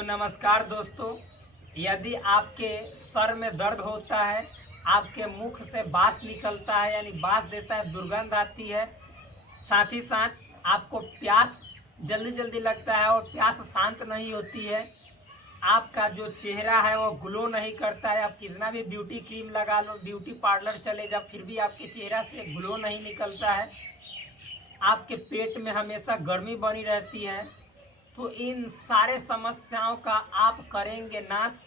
तो नमस्कार दोस्तों, यदि आपके सर में दर्द होता है, आपके मुख से बास निकलता है यानी बास देता है, दुर्गंध आती है, साथ ही साथ आपको प्यास जल्दी जल्दी लगता है और प्यास शांत नहीं होती है, आपका जो चेहरा है वो ग्लो नहीं करता है, आप कितना भी ब्यूटी क्रीम लगा लो, ब्यूटी पार्लर चले जाओ, फिर भी आपके चेहरा से ग्लो नहीं निकलता है, आपके पेट में हमेशा गर्मी बनी रहती है, तो इन सारे समस्याओं का आप करेंगे नाश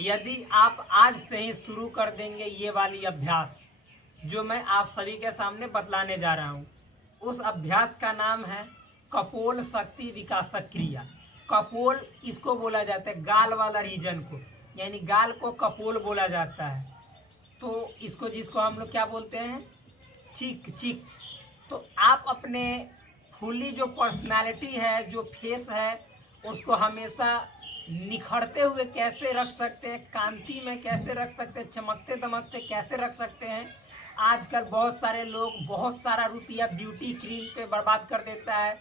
यदि आप आज से ही शुरू कर देंगे ये वाली अभ्यास जो मैं आप सभी के सामने बतलाने जा रहा हूँ। उस अभ्यास का नाम है कपोल शक्ति विकासक क्रिया। कपोल इसको बोला जाता है गाल वाला रीजन को, यानी गाल को कपोल बोला जाता है। तो इसको जिसको हम लोग क्या बोलते हैं, चीक। तो आप अपने फुली जो पर्सनालिटी है, जो फेस है, उसको हमेशा निखरते हुए कैसे रख सकते हैं, कांति में कैसे रख सकते हैं, चमकते दमकते कैसे रख सकते हैं। आजकल बहुत सारे लोग बहुत सारा रुपया ब्यूटी क्रीम पे बर्बाद कर देता है,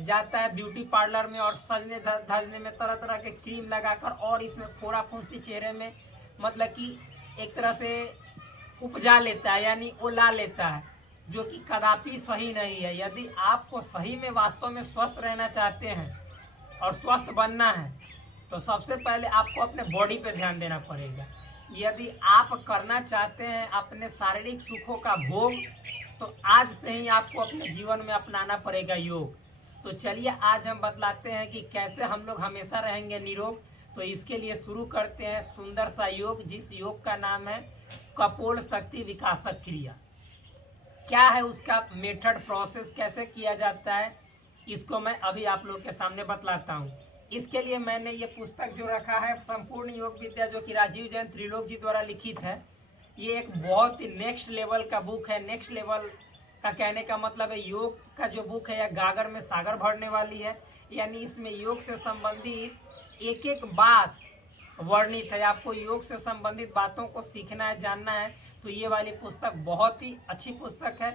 जाता है ब्यूटी पार्लर में और सजने धजने में तरह तरह के क्रीम लगाकर और इसमें फोड़ा फुंसी चेहरे में मतलब कि एक तरह से उपजा लेता है यानी ओला लेता है, जो कि कदापि सही नहीं है। यदि आपको सही में वास्तव में स्वस्थ रहना चाहते हैं और स्वस्थ बनना है तो सबसे पहले आपको अपने बॉडी पे ध्यान देना पड़ेगा। यदि आप करना चाहते हैं अपने शारीरिक सुखों का भोग तो आज से ही आपको अपने जीवन में अपनाना पड़ेगा योग। तो चलिए आज हम बतलाते हैं कि कैसे हम लोग हमेशा रहेंगे निरोग। तो इसके लिए शुरू करते हैं सुंदर सा योग, जिस योग का नाम है कपोल शक्ति विकासक क्रिया। क्या है उसका मेथड, प्रोसेस कैसे किया जाता है, इसको मैं अभी आप लोग के सामने बतलाता हूँ। इसके लिए मैंने ये पुस्तक जो रखा है संपूर्ण योग विद्या, जो कि राजीव जैन त्रिलोक जी द्वारा लिखित है। ये एक बहुत ही नेक्स्ट लेवल का बुक है। नेक्स्ट लेवल का कहने का मतलब है योग का जो बुक है यह गागर में सागर भरने वाली है, यानी इसमें योग से संबंधित एक एक बात वर्णित है। आपको योग से संबंधित बातों को सीखना है, जानना है, तो ये वाली पुस्तक बहुत ही अच्छी पुस्तक है।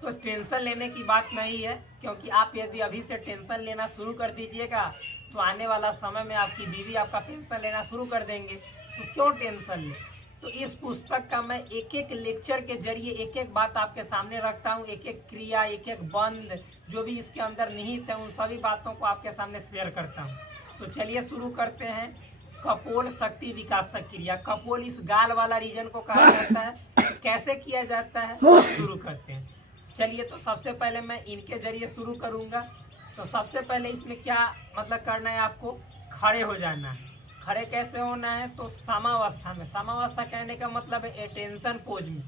तो टेंशन लेने की बात नहीं है, क्योंकि आप यदि अभी से टेंशन लेना शुरू कर दीजिएगा तो आने वाला समय में आपकी बीवी आपका टेंशन लेना शुरू कर देंगे। तो क्यों टेंशन ले। तो इस पुस्तक का मैं एक एक लेक्चर के जरिए एक एक बात आपके सामने रखता हूँ, एक एक क्रिया, एक एक बंद जो भी इसके अंदर निहित है उन सभी बातों को आपके सामने शेयर करता हूँ। तो चलिए शुरू करते हैं कपोल शक्ति विकासक क्रिया। कपोल इस गाल वाला रीजन को कहा जाता है। कैसे किया जाता है शुरू करते हैं। चलिए, तो सबसे पहले मैं इनके जरिए शुरू करूंगा। तो सबसे पहले इसमें क्या मतलब करना है, आपको खड़े हो जाना है। खड़े कैसे होना है, तो समावस्था में। समावस्था कहने का मतलब है अटेंशन पोज में,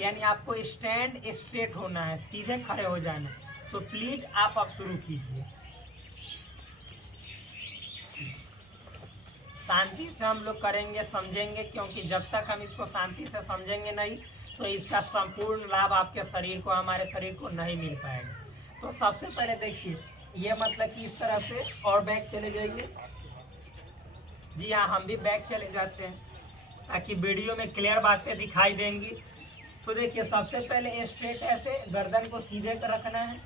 यानी आपको स्टैंड स्ट्रेट होना है, सीधे खड़े हो जाना है। तो प्लीज आप अब शुरू कीजिए। शांति से हम लोग करेंगे, समझेंगे, क्योंकि जब तक हम इसको शांति से समझेंगे नहीं तो इसका संपूर्ण लाभ आपके शरीर को, हमारे शरीर को नहीं मिल पाएगा। तो सबसे पहले देखिए, ये मतलब कि इस तरह से और बैक चले जाइए। जी हाँ, हम भी बैक चले जाते हैं ताकि वीडियो में क्लियर बातें दिखाई देंगी। तो देखिए, सबसे पहले स्ट्रेट ऐसे गर्दन को सीधे कर रखना है,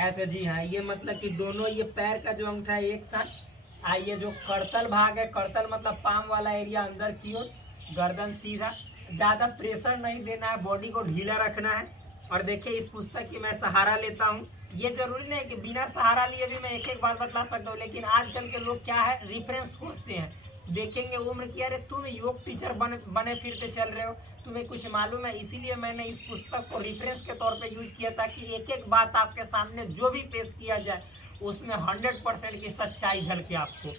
ऐसे। जी हाँ, ये मतलब कि दोनों ये पैर का जो अंगूठा है एक साथ। आइए, जो करतल भाग है, करतल मतलब पाम वाला एरिया अंदर की ओर, गर्दन सीधा, ज़्यादा प्रेशर नहीं देना है, बॉडी को ढीला रखना है। और देखिए, इस पुस्तक की मैं सहारा लेता हूँ। ये जरूरी नहीं कि बिना सहारा लिए भी मैं एक एक बात बतला सकता हूँ, लेकिन आजकल के लोग क्या है, रेफरेंस खोजते हैं। देखेंगे उम्र की, अरे तुम योग टीचर बने फिरते चल रहे हो, तुम्हें कुछ मालूम है। इसीलिए मैंने इस पुस्तक को रेफरेंस के तौर पे यूज किया, ताकि एक एक बात आपके सामने जो भी पेश किया जाए उसमें 100% की सच्चाई झलके आपको।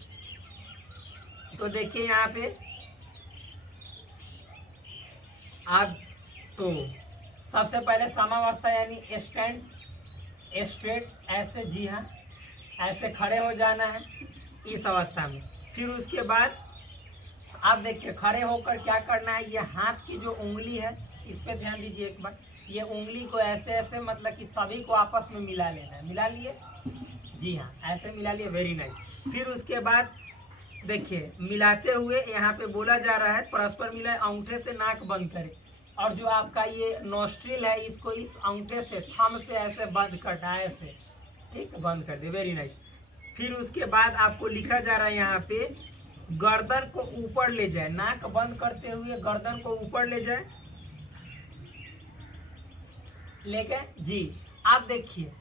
तो देखिए यहाँ पे अब तो सबसे पहले समावस्था यानी स्टैंड स्ट्रेट ऐसे। जी हाँ, ऐसे खड़े हो जाना है इस अवस्था में। फिर उसके बाद आप देखिए, खड़े होकर क्या करना है, ये हाथ की जो उंगली है इस पे ध्यान दीजिए एक बार। ये उंगली को ऐसे ऐसे मतलब कि सभी को आपस में मिला लेना है। मिला लिए, जी हाँ, ऐसे मिला लिए, वेरी नाइस। फिर उसके बाद देखिए, मिलाते हुए यहाँ पे बोला जा रहा है परस्पर मिलाए, अंगूठे से नाक बंद करें। और जो आपका ये नोस्ट्रिल है, इसको इस अंगूठे से, थंब से ऐसे बंद करना है, ऐसे, ठीक, बंद कर दे, वेरी नाइस। फिर उसके बाद आपको लिखा जा रहा है यहाँ पे गर्दन को ऊपर ले जाए, नाक बंद करते हुए गर्दन को ऊपर ले जाए, लेके जी। आप देखिए,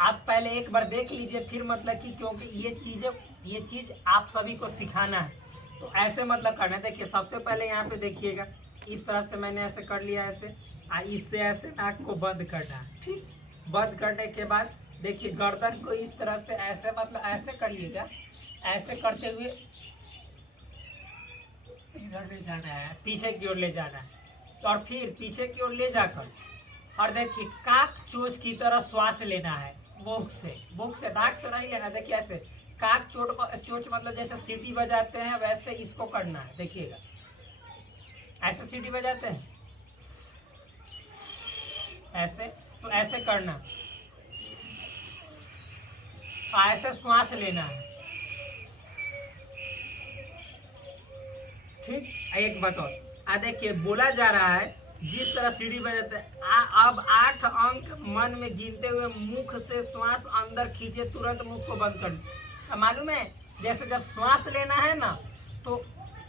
आप पहले एक बार देख लीजिए, फिर मतलब कि क्योंकि ये चीज आप सभी को सिखाना है, तो ऐसे मतलब करना है। देखिए सबसे पहले यहाँ पे देखिएगा, इस तरह से मैंने ऐसे कर लिया, ऐसे इससे ऐसे नाक को बंद करना है। ठीक, बंद करने के बाद देखिए गर्दन को इस तरह से ऐसे मतलब ऐसे करिएगा, ऐसे करते हुए इधर ले जाना है, पीछे की ओर ले जाना है, और फिर पीछे की ओर ले जाकर और देखिए काक चोच की तरह श्वास लेना है मुख से, नाक से नहीं लेना। देखिए ऐसे काक चोच मतलब जैसे सीटी बजाते हैं वैसे इसको करना है। देखिएगा ऐसे सीटी बजाते हैं ऐसे, तो ऐसे करना, ऐसे श्वास लेना है। ठीक, एक बात और, देखिए बोला जा रहा है जिस तरह सीढ़ी बजाते हैं, अब 8 अंक मन में गिनते हुए मुख से श्वास अंदर खींचे, तुरंत मुख को बंद कर। मालूम है, जैसे जब श्वास लेना है ना तो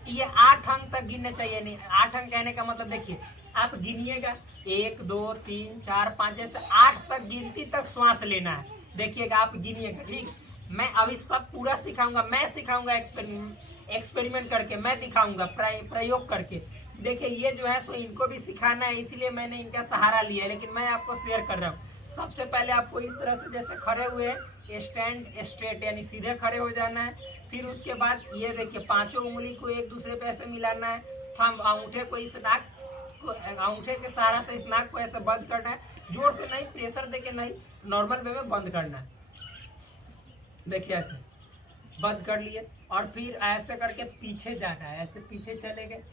ये 8 अंक तक गिनने चाहिए। नहीं, 8 अंक कहने का मतलब देखिए आप गिनिएगा 1 2 3 4 5 जैसे 8 तक गिनती तक श्वास लेना है। देखिएगा आप गिनिएगा। ठीक, मैं अभी सब पूरा सिखाऊंगा, मैं सिखाऊंगा एक्सपेरिमेंट करके, मैं दिखाऊंगा प्रयोग करके। देखिए ये जो है सो इनको भी सिखाना है, इसीलिए मैंने इनका सहारा लिया है, लेकिन मैं आपको शेयर कर रहा हूँ। सबसे पहले आपको इस तरह से जैसे खड़े हुए स्टैंड स्ट्रेट यानी सीधे खड़े हो जाना है। फिर उसके बाद ये देखिए पांचों उंगली को एक दूसरे पे ऐसे मिलाना है, थंब अंगूठे को इस नाक को, अंगूठे के सहारा से इस नाक को ऐसे बंद करना है, जोर से नहीं, प्रेशर देके नहीं, नॉर्मल वे में बंद करना है। देखिए ऐसे बंद कर लिए और फिर ऐसे करके पीछे जाना है, ऐसे पीछे चले गए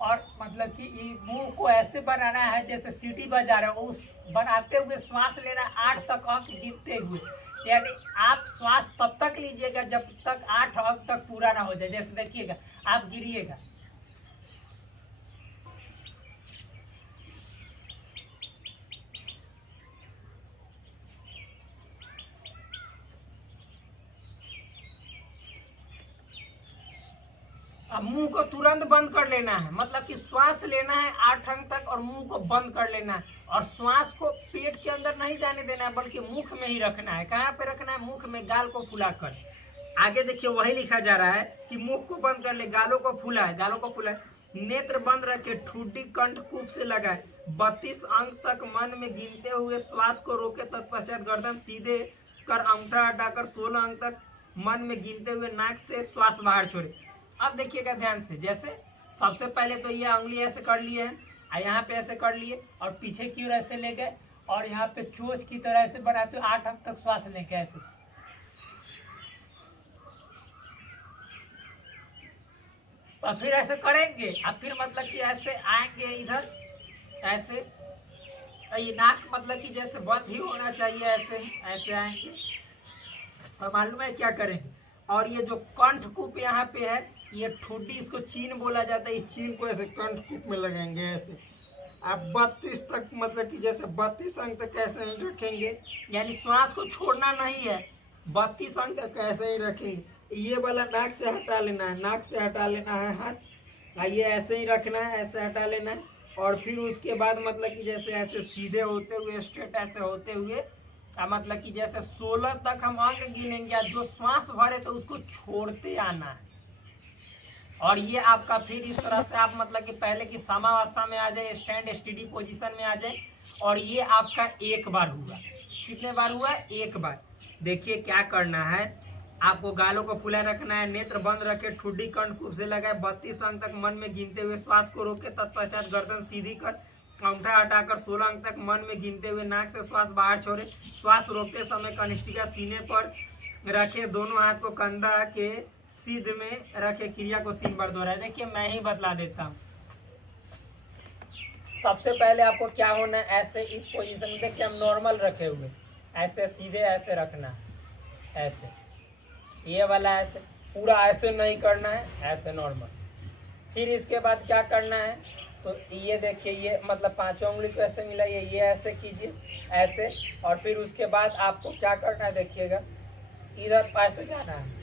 और मतलब कि मुंह को ऐसे बनाना है जैसे सीटी बजा रहे हो, उस बनाते हुए श्वास लेना 8 तक अंक गिनते हुए। यानी आप श्वास तब तक लीजिएगा जब तक 8 अंक तक पूरा ना हो जाए। जैसे देखिएगा आप गिरिएगा, अब मुंह को तुरंत बंद कर लेना है, मतलब कि श्वास लेना है 8 अंक तक और मुंह को बंद कर लेना है, और श्वास को पेट के अंदर नहीं जाने देना है बल्कि मुख में ही रखना है। कहाँ पे रखना है? मुख में, गाल को फुलाकर। आगे देखिए वही लिखा जा रहा है कि मुख को बंद कर ले, गालों को फुलाए, गालों को फुलाए, नेत्र बंद रखे, ठुड्डी कंठकूप से लगाए, 32 अंक तक मन में गिनते हुए श्वास को रोके, तत्पश्चात गर्दन सीधे कर अंगूठा हटाकर 16 अंक तक मन में गिनते हुए नाक से श्वास बाहर छोड़े। अब देखिएगा ध्यान से, जैसे सबसे पहले तो ये उंगली ऐसे कर लिए हैं, यहाँ पे ऐसे कर लिए और पीछे की ओर ऐसे ले गए और यहाँ पे चोच की तरह ऐसे बनाते हुए 8 अंक तक श्वास लेके ऐसे, और फिर ऐसे करेंगे। अब फिर मतलब कि ऐसे आएंगे इधर, ऐसे ये नाक मतलब कि जैसे बंद ही होना चाहिए, ऐसे ऐसे आएंगे और मालूम है क्या करेंगे, और ये जो कंठकूप यहाँ पे है, ये ठुड्डी, इसको चीन बोला जाता है, इस चीन को ऐसे कंठकूप में लगाएंगे ऐसे। आप 32 तक मतलब कि जैसे 32 अंक तक ऐसे ही रखेंगे, यानी श्वास को छोड़ना नहीं है, 32 अंक तक ऐसे ही रखेंगे। ये वाला नाक से हटा लेना है, नाक से हटा लेना है हाथ, ये ऐसे ही रखना है, ऐसे हटा लेना है, और फिर उसके बाद मतलब कि जैसे ऐसे सीधे होते हुए, स्ट्रेट ऐसे होते हुए, मतलब कि जैसे 16 तक हम अंक गिनेंगे, जो श्वास भरे तो उसको छोड़ते आना है। और ये आपका फिर इस तरह से आप मतलब कि पहले की समावस्था में आ जाए, स्टैंड स्टडी पोजीशन में आ जाए, और ये आपका एक बार हुआ। कितने बार हुआ? एक बार। देखिए क्या करना है, आपको गालों को फुला रखना है, नेत्र बंद रखे, ठुड्डी कंठकूप से लगाए, 32 अंक तक मन में गिनते हुए श्वास को रोके, तत्पश्चात गर्दन सीधी कर अंगूठा हटाकर 16 अंक तक मन में गिनते हुए नाक से श्वास बाहर छोड़े। श्वास रोकते समय कनिष्ठिका सीने पर रखे, दोनों हाथ को कंधा के सीध में रखे, क्रिया को 3 बार दोहराए। देखिए मैं ही बतला देता हूँ। सबसे पहले आपको क्या होना है, ऐसे इस पोजीशन में देखिए हम नॉर्मल रखे हुए, ऐसे सीधे ऐसे रखना, ऐसे, ये वाला ऐसे, पूरा ऐसे नहीं करना है, ऐसे नॉर्मल। फिर इसके बाद क्या करना है, तो ये देखिए, ये मतलब 5 उंगली को ऐसे मिलाइए, ये ऐसे कीजिए ऐसे, और फिर उसके बाद आपको क्या करना है देखिएगा, इधर पैर से जाना है।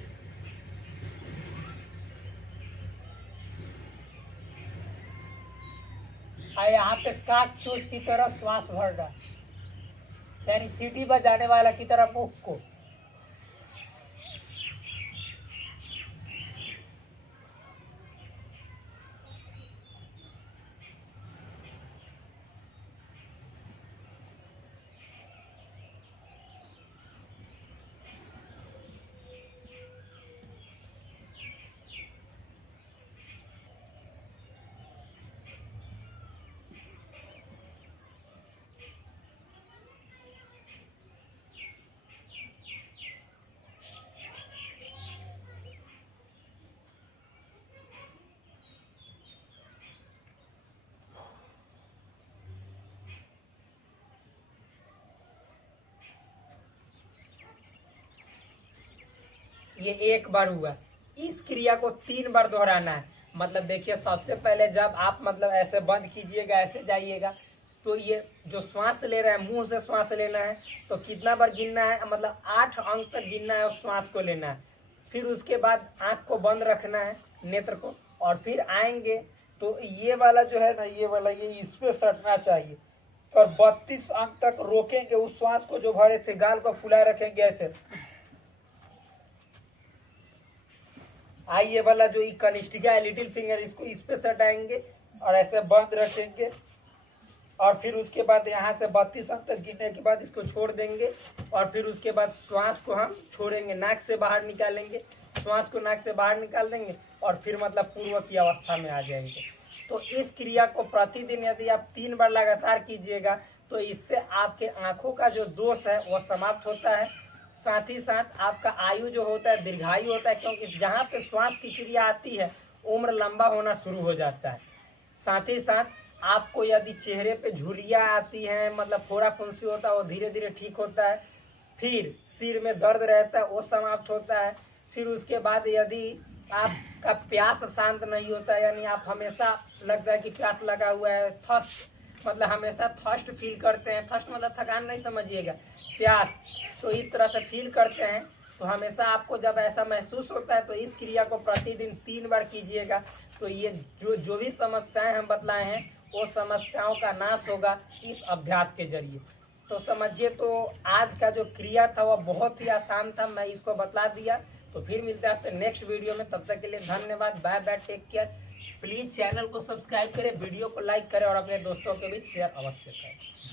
और यहाँ पे काक चोच की तरह श्वास भरना, यानी सीटी बजाने वाला की तरह मुख को। ये एक बार हुआ। इस क्रिया को 3 बार दोहराना है। मतलब देखिए, सबसे पहले जब आप मतलब ऐसे बंद कीजिएगा, ऐसे जाइएगा, तो ये जो श्वास ले रहे हैं, मुंह से श्वास लेना है, तो कितना बार गिनना है, मतलब 8 अंक तक गिनना है, उस श्वास को लेना है। फिर उसके बाद आंख को बंद रखना है, नेत्र को, और फिर आएंगे तो ये वाला जो है ना, ये वाला ये इस पे सटना चाहिए, और 32 अंक तक रोकेंगे उस श्वास को जो भरे थे, गाल को फुलाए रखेंगे ऐसे। आइए वाला जो कनिष्ठिका है, लिटिल फिंगर, इसको इस पे सटाएंगे और ऐसे बंद रखेंगे, और फिर उसके बाद यहाँ से 32 अंक तक गिनने के बाद इसको छोड़ देंगे, और फिर उसके बाद श्वास को हम छोड़ेंगे, नाक से बाहर निकालेंगे, श्वास को नाक से बाहर निकाल देंगे, और फिर मतलब पूर्व की अवस्था में आ जाएंगे। तो इस क्रिया को प्रतिदिन यदि आप 3 बार लगातार कीजिएगा, तो इससे आपके आँखों का जो दोष है वह समाप्त होता है। साथ ही साथ आपका आयु जो होता है दीर्घायु होता है, क्योंकि जहाँ पे श्वास की क्रिया आती है उम्र लंबा होना शुरू हो जाता है। साथ ही साथ आपको यदि चेहरे पे झुर्रियाँ आती हैं, मतलब फोड़ा फुंसी होता है, वो धीरे धीरे ठीक होता है। फिर सिर में दर्द रहता है, वो समाप्त होता है। फिर उसके बाद यदि आपका प्यास शांत नहीं होता है, यानी आप हमेशा लगता है कि प्यास लगा हुआ है, थर्स्ट मतलब हमेशा थर्स्ट फील करते हैं, थर्स्ट मतलब थकान नहीं समझिएगा, प्यास, तो इस तरह से फील करते हैं, तो हमेशा आपको जब ऐसा महसूस होता है तो इस क्रिया को प्रतिदिन 3 बार कीजिएगा। तो ये जो भी समस्याएं हम बतलाए हैं वो समस्याओं का नाश होगा इस अभ्यास के जरिए। तो समझिए, तो आज का जो क्रिया था वह बहुत ही आसान था, मैं इसको बतला दिया। तो फिर मिलते हैं आपसे नेक्स्ट वीडियो में, तब तक के लिए धन्यवाद, bye bye, take care. Please channel को सब्सक्राइब करें, वीडियो को लाइक करें और अपने दोस्तों के बीच शेयर अवश्य करें।